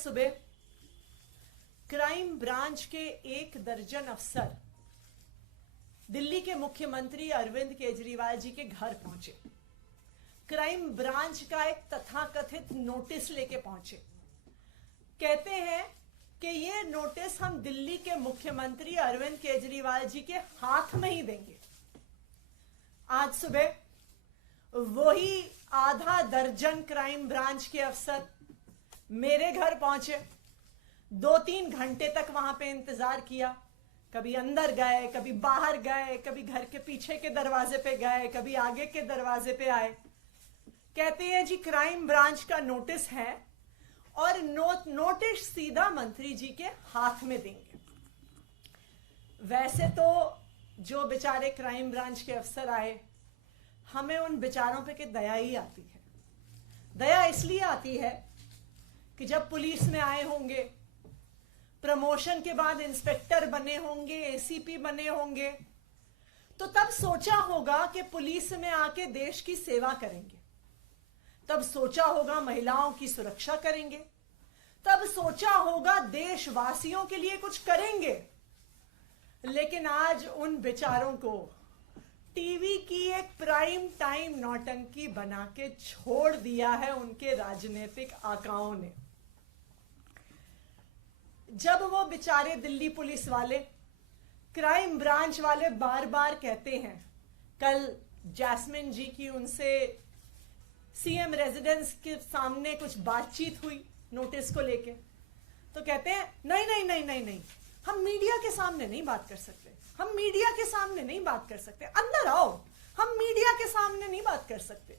सुबह crime branch के 1 दर्जन अफसर दिल्ली के मुख्यमंत्री अरविंद केजरीवाल जी के घर पहुंचे। क्राइम ब्रांच का एक तथाकथित नोटिस लेके पहुंचे। कहते हैं कि ये नोटिस हम दिल्ली के मुख्यमंत्री अरविंद केजरीवाल जी के हाथ में ही देंगे। आज सुबह वही आधा दर्जन क्राइम ब्रांच के अफसर मेरे घर पहुंचे। 2-3 घंटे तक वहां पे इंतजार किया। कभी अंदर गए, कभी बाहर गए, कभी घर के पीछे के दरवाजे पे गए, कभी आगे के दरवाजे पे आए। कहते हैं जी क्राइम ब्रांच का नोटिस है और नोटिस सीधा मंत्री जी के हाथ में देंगे। वैसे तो जो बेचारे क्राइम ब्रांच के अफसर आए, हमें उन बेचारों पे के दया ही आती है। दया इसलिए आती है कि जब पुलिस में आए होंगे, प्रमोशन के बाद इंस्पेक्टर बने होंगे, एसीपी बने होंगे, तो तब सोचा होगा कि पुलिस में आके देश की सेवा करेंगे। तब सोचा होगा महिलाओं की सुरक्षा करेंगे। तब सोचा होगा देशवासियों के लिए कुछ करेंगे। लेकिन आज उन बेचारों को टीवी की एक प्राइम टाइम नौटंकी बना के छोड़ दिया है उनके राजनीतिक आकाओं ने। जब वो बेचारे दिल्ली पुलिस वाले, क्राइम ब्रांच वाले बार बार कहते हैं, कल जैस्मिन जी की उनसे सीएम रेजिडेंस के सामने कुछ बातचीत हुई नोटिस को लेके, तो कहते हैं नहीं नहीं नहीं नहीं नहीं, हम मीडिया के सामने नहीं बात कर सकते, हम मीडिया के सामने नहीं बात कर सकते, अंदर आओ, हम मीडिया के सामने नहीं बात कर सकते।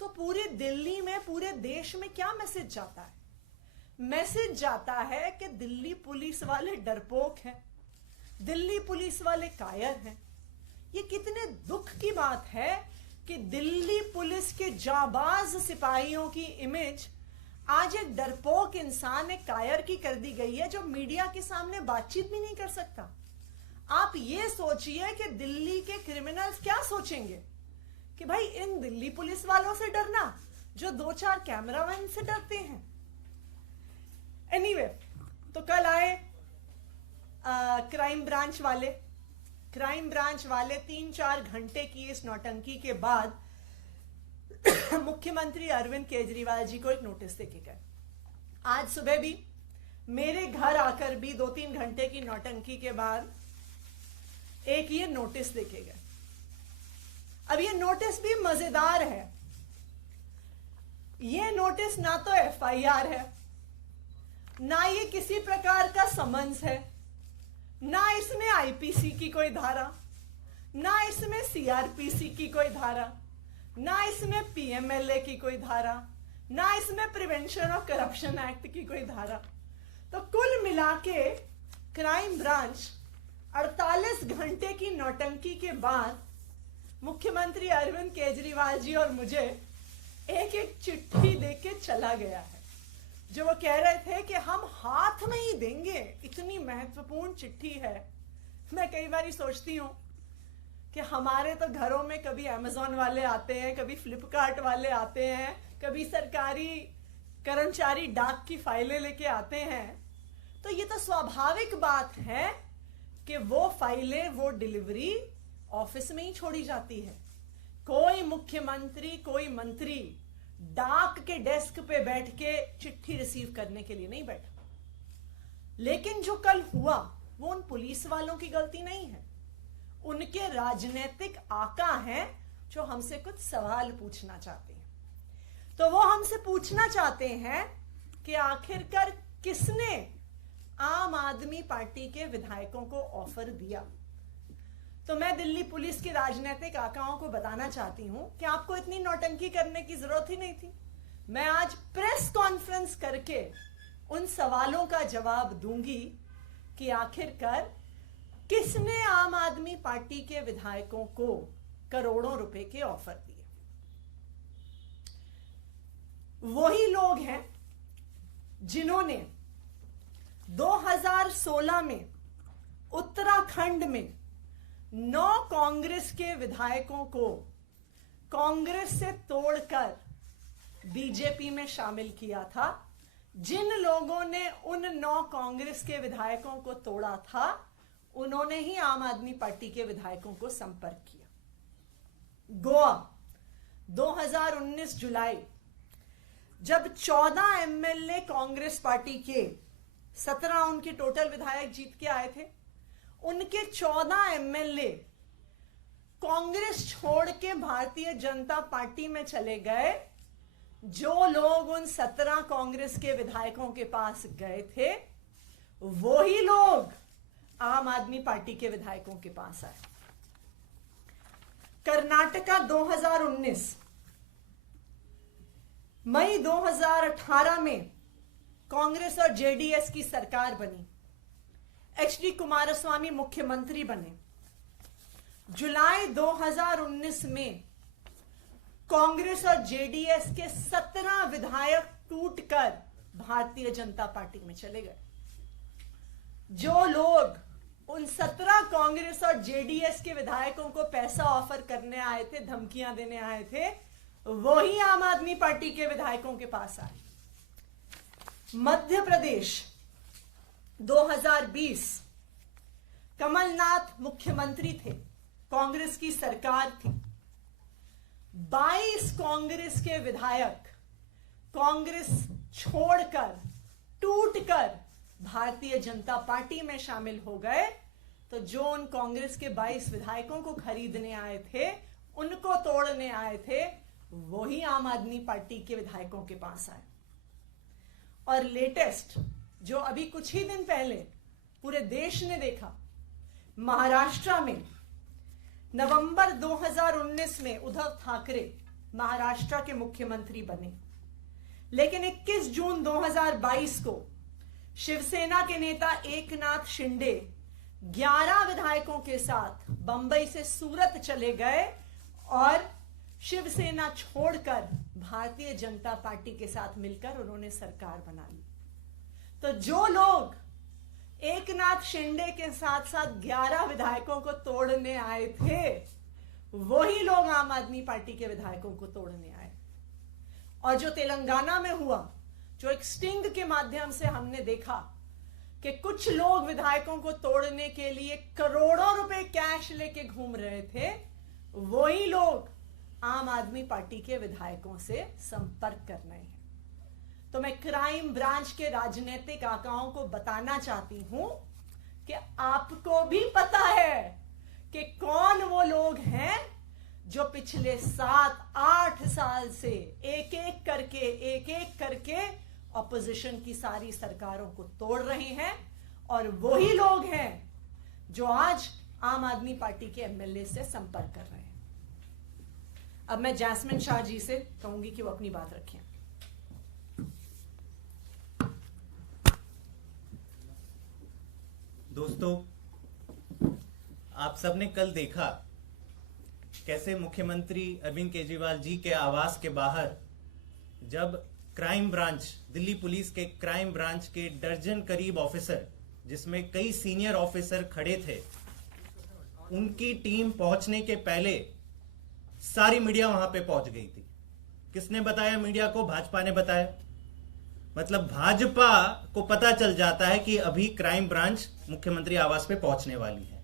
तो पूरे दिल्ली में, पूरे देश में क्या मैसेज जाता है? मैसेज जाता है कि दिल्ली पुलिस वाले डरपोक हैं, दिल्ली पुलिस वाले कायर हैं। ये कितने दुख की बात है कि दिल्ली पुलिस के जाबाज सिपाहियों की इमेज आज एक डरपोक इंसान, एक कायर की कर दी गई है, जो मीडिया के सामने बातचीत भी नहीं कर सकता। आप ये सोचिए कि दिल्ली के क्रिमिनल्स क्या सोचेंगे कि भाई इन दिल्ली पुलिस वालों से डरना जो 2-4 कैमरामैन से डरते हैं। एनीवे, तो कल आए क्राइम ब्रांच वाले। क्राइम ब्रांच वाले 3-4 घंटे की इस नौटंकी के बाद मुख्यमंत्री अरविंद केजरीवाल जी को एक नोटिस देके गए। आज सुबह भी मेरे घर आकर भी 2-3 घंटे की नौटंकी के बाद एक ये नोटिस देके गए। अब ये नोटिस भी मजेदार है। ये नोटिस ना तो एफआईआर है, ना ये किसी प्रकार का समन्स है, ना इसमें आईपीसी की कोई धारा, ना इसमें सीआरपीसी की कोई धारा, ना इसमें पीएमएलए की कोई धारा, ना इसमें प्रिवेंशन ऑफ करप्शन एक्ट की कोई धारा। तो कुल मिला के क्राइम ब्रांच 48 घंटे की नौटंकी के बाद मुख्यमंत्री अरविंद केजरीवाल जी और मुझे एक चिट्ठी देके चला गया है, जो वो कह रहे थे कि हम हाथ में ही देंगे। इतनी महत्वपूर्ण चिट्ठी है। मैं कई बार सोचती हूं कि हमारे तो घरों में कभी अमेज़न वाले आते हैं, कभी फ्लिपकार्ट वाले आते हैं, कभी सरकारी कर्मचारी डाक की फाइलें लेके आते हैं। तो ये तो स्वाभाविक बात है कि वो फाइलें, वो डिलीवरी ऑफिस में ही छोड़ी जाती है। कोई मुख्यमंत्री, कोई मंत्री डाक के डेस्क पे बैठ के चिट्ठी रिसीव करने के लिए नहीं बैठा। लेकिन जो कल हुआ वो उन पुलिस वालों की गलती नहीं है, उनके राजनीतिक आका हैं जो हमसे कुछ सवाल पूछना चाहते हैं। तो वो हमसे पूछना चाहते हैं कि आखिरकार किसने आम आदमी पार्टी के विधायकों को ऑफर दिया। तो मैं दिल्ली पुलिस के राजनीतिक आकाओं को बताना चाहती हूं कि आपको इतनी नौटंकी करने की जरूरत ही नहीं थी। मैं आज प्रेस कॉन्फ्रेंस करके उन सवालों का जवाब दूंगी कि आखिरकार किसने आम आदमी पार्टी के विधायकों को करोड़ों रुपए के ऑफर दिए। वही लोग हैं जिन्होंने 2016 में उत्तराखंड में 9 कांग्रेस के विधायकों को कांग्रेस से तोड़कर बीजेपी में शामिल किया था, जिन लोगों ने उन 9 कांग्रेस के विधायकों को तोड़ा था, उन्होंने ही आम आदमी पार्टी के विधायकों को संपर्क किया। गोवा 2019 जुलाई, जब 14 एमएलए कांग्रेस पार्टी के 17 उनके टोटल विधायक जीत के आए थे, उनके 14 एमएलए कांग्रेस छोड़ के भारतीय जनता पार्टी में चले गए। जो लोग उन 17 कांग्रेस के विधायकों के पास गए थे, वही लोग आम आदमी पार्टी के विधायकों के पास आए। कर्नाटका 2019, मई 2018 में कांग्रेस और जेडीएस की सरकार बनी। एचडी कुमारस्वामी मुख्यमंत्री बने। जुलाई 2019 में कांग्रेस और जेडीएस के 17 विधायक टूटकर भारतीय जनता पार्टी में चले गए। जो लोग उन 17 कांग्रेस और जेडीएस के विधायकों को पैसा ऑफर करने आए थे, धमकियां देने आए थे, वही आम आदमी पार्टी के विधायकों के पास आए। मध्य प्रदेश 2020, कमलनाथ मुख्यमंत्री थे, कांग्रेस की सरकार थी। 22 कांग्रेस के विधायक कांग्रेस छोड़कर, टूटकर भारतीय जनता पार्टी में शामिल हो गए। तो जो उन कांग्रेस के 22 विधायकों को खरीदने आए थे, उनको तोड़ने आए थे, वही आम आदमी पार्टी के विधायकों के पास आए। और लेटेस्ट, जो अभी कुछ ही दिन पहले पूरे देश ने देखा, महाराष्ट्र में नवंबर 2019 में उद्धव ठाकरे महाराष्ट्र के मुख्यमंत्री बने। लेकिन 21 जून 2022 को शिवसेना के नेता एकनाथ शिंदे 11 विधायकों के साथ बंबई से सूरत चले गए और शिवसेना छोड़कर भारतीय जनता पार्टी के साथ मिलकर उन्होंने सरकार बना ली। तो जो लोग एकनाथ शिंदे के साथ साथ 11 विधायकों को तोड़ने आए थे, वही लोग आम आदमी पार्टी के विधायकों को तोड़ने आए। और जो तेलंगाना में हुआ, जो एक स्टिंग के माध्यम से हमने देखा कि कुछ लोग विधायकों को तोड़ने के लिए करोड़ों रुपए कैश लेके घूम रहे थे, वही लोग आम आदमी पार्टी के विधायकों से संपर्क कर रहे हैं। तो मैं क्राइम ब्रांच के राजनीतिक आकाओं को बताना चाहती हूं कि आपको भी पता है कि कौन वो लोग हैं जो पिछले 7-8 साल से एक एक करके ऑपोजिशन की सारी सरकारों को तोड़ रहे हैं। और वही लोग हैं जो आज आम आदमी पार्टी के एमएलए से संपर्क कर रहे हैं। अब मैं जैस्मिन शाह जी से कहूंगी कि वो अपनी बात रखें। दोस्तों, आप सबने कल देखा कैसे मुख्यमंत्री अरविंद केजरीवाल जी के आवास के बाहर जब क्राइम ब्रांच, दिल्ली पुलिस के क्राइम ब्रांच के दर्जन करीब ऑफिसर, जिसमें कई सीनियर ऑफिसर खड़े थे, उनकी टीम पहुंचने के पहले सारी मीडिया वहां पे पहुंच गई थी। किसने बताया मीडिया को? भाजपा ने बताया। मतलब भाजपा को पता चल जाता है कि अभी क्राइम ब्रांच मुख्यमंत्री आवास पे पहुंचने वाली है।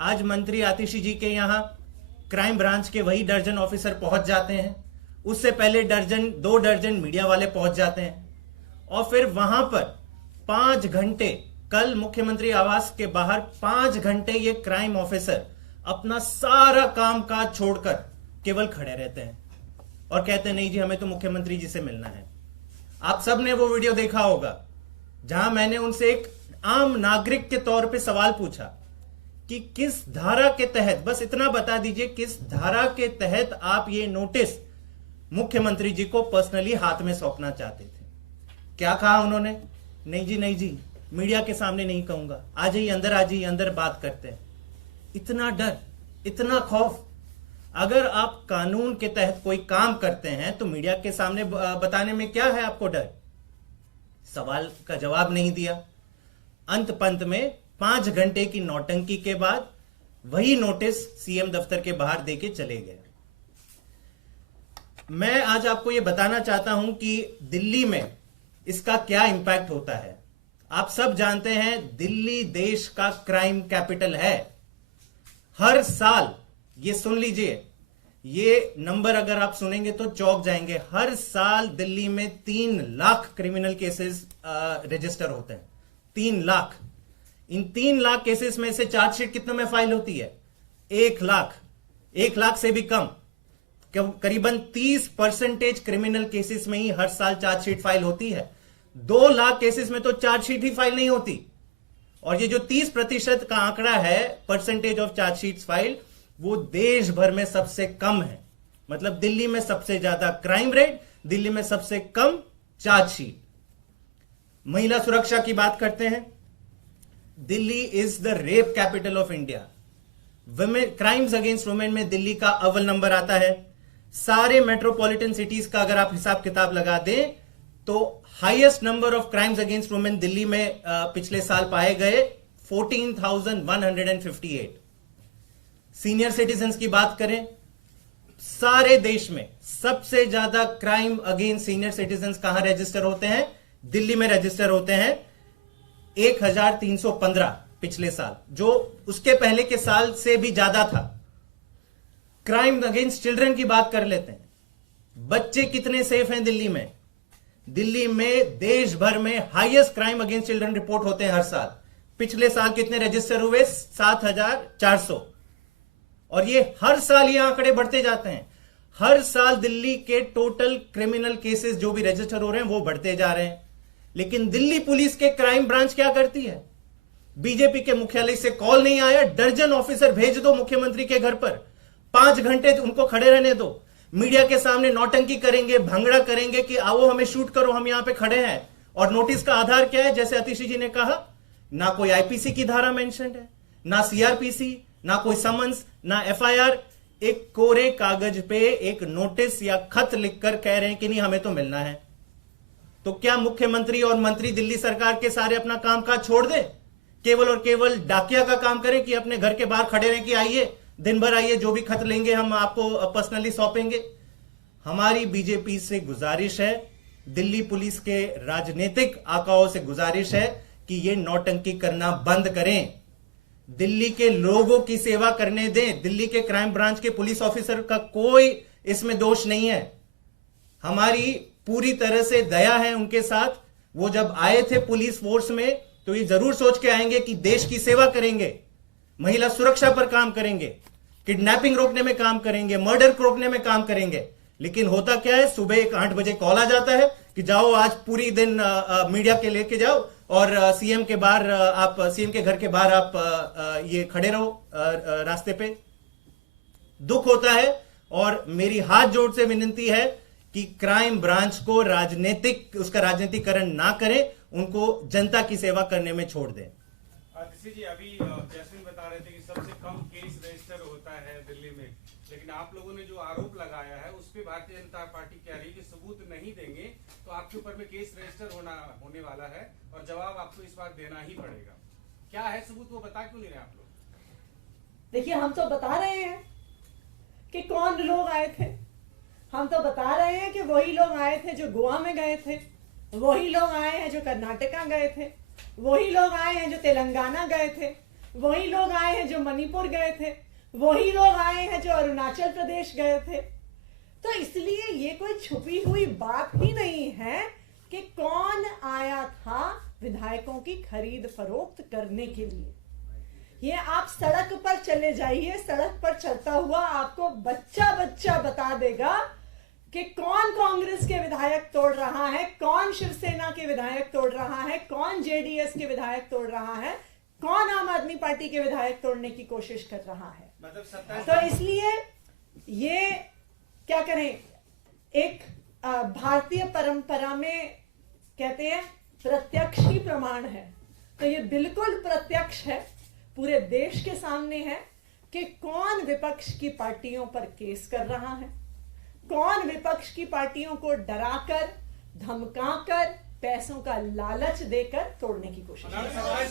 आज मंत्री आतिशी जी के यहां क्राइम ब्रांच के वही दर्जन ऑफिसर पहुंच जाते हैं। उससे पहले 2 दर्जन मीडिया वाले पहुंच जाते हैं। और फिर वहां पर 5 घंटे, कल मुख्यमंत्री आवास के बाहर 5 घंटे ये क्राइम ऑफिसर अपना सारा काम काज छोड़कर केवल खड़े रहते हैं और कहते हैं नहीं जी, हमें तो मुख्यमंत्री जी से मिलना है। आप सब ने वो वीडियो देखा होगा जहां मैंने उनसे एक आम नागरिक के तौर पे सवाल पूछा कि किस धारा के तहत, बस इतना बता दीजिए, किस धारा के तहत आप ये नोटिस मुख्यमंत्री जी को पर्सनली हाथ में सौंपना चाहते थे। क्या कहा उन्होंने? नहीं जी, नहीं जी, मीडिया के सामने नहीं कहूंगा, आ जाइए अंदर, आ जाइए अंदर, बात करते हैं। इतना डर, इतना खौफ। अगर आप कानून के तहत कोई काम करते हैं तो मीडिया के सामने बताने में क्या है आपको डर? सवाल का जवाब नहीं दिया। अंत पंत में 5 घंटे की नौटंकी के बाद वही नोटिस सीएम दफ्तर के बाहर देके चले गए। मैं आज आपको यह बताना चाहता हूं कि दिल्ली में इसका क्या इंपैक्ट होता है। आप सब जानते हैं दिल्ली देश का क्राइम कैपिटल है। हर साल, ये सुन लीजिए, ये नंबर अगर आप सुनेंगे तो चौंक जाएंगे, हर साल दिल्ली में 3 लाख क्रिमिनल केसेस रजिस्टर होते हैं। 3 लाख। इन 3 लाख केसेस में से चार्जशीट कितने में फाइल होती है? 1 लाख। 1 लाख से भी कम, करीबन 30% क्रिमिनल केसेस में ही हर साल चार्जशीट फाइल होती है। 2 लाख केसेस में तो चार्जशीट ही फाइल नहीं होती। और ये जो 30% का आंकड़ा है, परसेंटेज ऑफ चार्जशीट फाइल, वो देश भर में सबसे कम है। मतलब दिल्ली में सबसे ज्यादा क्राइम रेट, दिल्ली में सबसे कम चार्जशीट। महिला सुरक्षा की बात करते हैं। Delhi is the rape capital of India. Women crimes against women में दिल्ली का अव्वल नंबर आता है। सारे मेट्रोपॉलिटन सिटीज का अगर आप हिसाब किताब लगा दें तो highest number of crimes against women Delhi में पिछले साल पाए गए 14,158। सीनियर सिटीजन्स की बात करें, सारे देश में सबसे ज्यादा क्राइम अगेंस्ट सीनियर सिटीजन्स कहां रजिस्टर होते हैं? दिल्ली में रजिस्टर होते हैं 1,315 पिछले साल, जो उसके पहले के साल से भी ज्यादा था। क्राइम अगेंस्ट चिल्ड्रन की बात कर लेते हैं। बच्चे कितने सेफ हैं दिल्ली में? दिल्ली में देश भर में highest crime against children report होते हैं हर साल। पिछले साल कितने रजिस्टर हुए? 7,400। और ये हर साल ये आंकड़े बढ़ते जाते हैं। हर साल दिल्ली के टोटल क्रिमिनल केसेस जो भी रजिस्टर हो रहे हैं वो बढ़ते जा रहे हैं। लेकिन दिल्ली पुलिस के क्राइम ब्रांच क्या करती है? बीजेपी के मुख्यालय से कॉल नहीं आया, दर्जन ऑफिसर भेज दो मुख्यमंत्री के घर पर, 5 घंटे उनको खड़े रहने दो, मीडिया के सामने नौटंकी करेंगे, भंगड़ा करेंगे कि आओ हमें शूट करो, हम यहां पे खड़े हैं। और नोटिस का आधार क्या है? जैसे अतिशी जी ने कहा, ना कोई आईपीसी की धारा मेंशन्ड है, ना सीआरपीसी, ना कोई समन्स, ना एफआईआर। एक कोरे कागज पे एक नोटिस या खत लिखकर कह रहे हैं कि नहीं हमें तो मिलना है। तो क्या मुख्यमंत्री और मंत्री दिल्ली सरकार के सारे अपना कामकाज छोड़ दें, केवल और केवल डाकिया का काम करें कि अपने घर के बाहर खड़े रहे कि आइए दिन भर आइए, जो भी खत लेंगे हम आपको पर्सनली सौंपेंगे? हमारी बीजेपी से गुजारिश है, दिल्ली पुलिस के राजनीतिक आकाओं से गुजारिश है कि ये नौटंकी करना बंद करें, दिल्ली के लोगों की सेवा करने दें। दिल्ली के क्राइम ब्रांच के पुलिस ऑफिसर का कोई इसमें दोष नहीं है। हमारी पूरी तरह से दया है उनके साथ। वो जब आए थे पुलिस फोर्स में तो ये जरूर सोच के आएंगे कि देश की सेवा करेंगे, महिला सुरक्षा पर काम करेंगे, किडनैपिंग रोकने में काम करेंगे, मर्डर रोकने में काम करेंगे। लेकिन होता क्या है, सुबह 8 बजे कॉल आ जाता है कि जाओ आज पूरी दिन मीडिया के लेके जाओ और सीएम के बाहर आप सीएम के घर के बाहर आप ये खड़े रहो रास्ते पे। दुख होता है और मेरी हाथ जोड़ से विनती है कि क्राइम ब्रांच को उसका राजनीतिकरण ना करें, उनको जनता की सेवा करने में छोड़ दें। अतिशी जी, अभी जैस्मिन बता रहे थे कि सबसे कम केस रजिस्टर होता है दिल्ली में, लेकिन आप लोगों ने जो आरोप लगाया है उस पर भारतीय जनता पार्टी कह रही है कि सबूत नहीं देंगे तो आपके ऊपर में केस रजिस्टर होने वाला है और जवाब आपको इस बार देना ही पड़ेगा। क्या है सबूत, वो बता क्यों नहीं रहे आप लोग? देखिए, हम तो बता रहे हैं कि कौन लोग आए थे। हम तो बता रहे हैं कि वही लोग आए थे जो गोवा में गए थे, वही लोग आए हैं जो कर्नाटका गए थे, वही लोग आए हैं जो तेलंगाना गए थे, वही लोग आए हैं जो मणिपुर गए थे, वही लोग आए हैं जो अरुणाचल प्रदेश गए थे। तो इसलिए ये कोई छुपी हुई बात ही नहीं है कि कौन आया था विधायकों की खरीद फरोख्त करने के लिए। ये आप सड़क पर चले जाइए, सड़क पर चलता हुआ आपको बच्चा बच्चा बता देगा कि कौन कांग्रेस के विधायक तोड़ रहा है, कौन शिवसेना के विधायक तोड़ रहा है, कौन जेडीएस के विधायक तोड़ रहा है, कौन आम आदमी पार्टी के विधायक तोड़ने की कोशिश कर रहा है। तो इसलिए ये क्या करें, एक भारतीय परंपरा में कहते हैं प्रत्यक्ष ही प्रमाण है, तो ये बिल्कुल प्रत्यक्ष है, पूरे देश के सामने है कि कौन विपक्ष की पार्टियों पर केस कर रहा है, कौन विपक्ष की पार्टियों को डराकर धमकाकर पैसों का लालच देकर तोड़ने की कोशिश कर रहा है।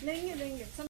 लेंगे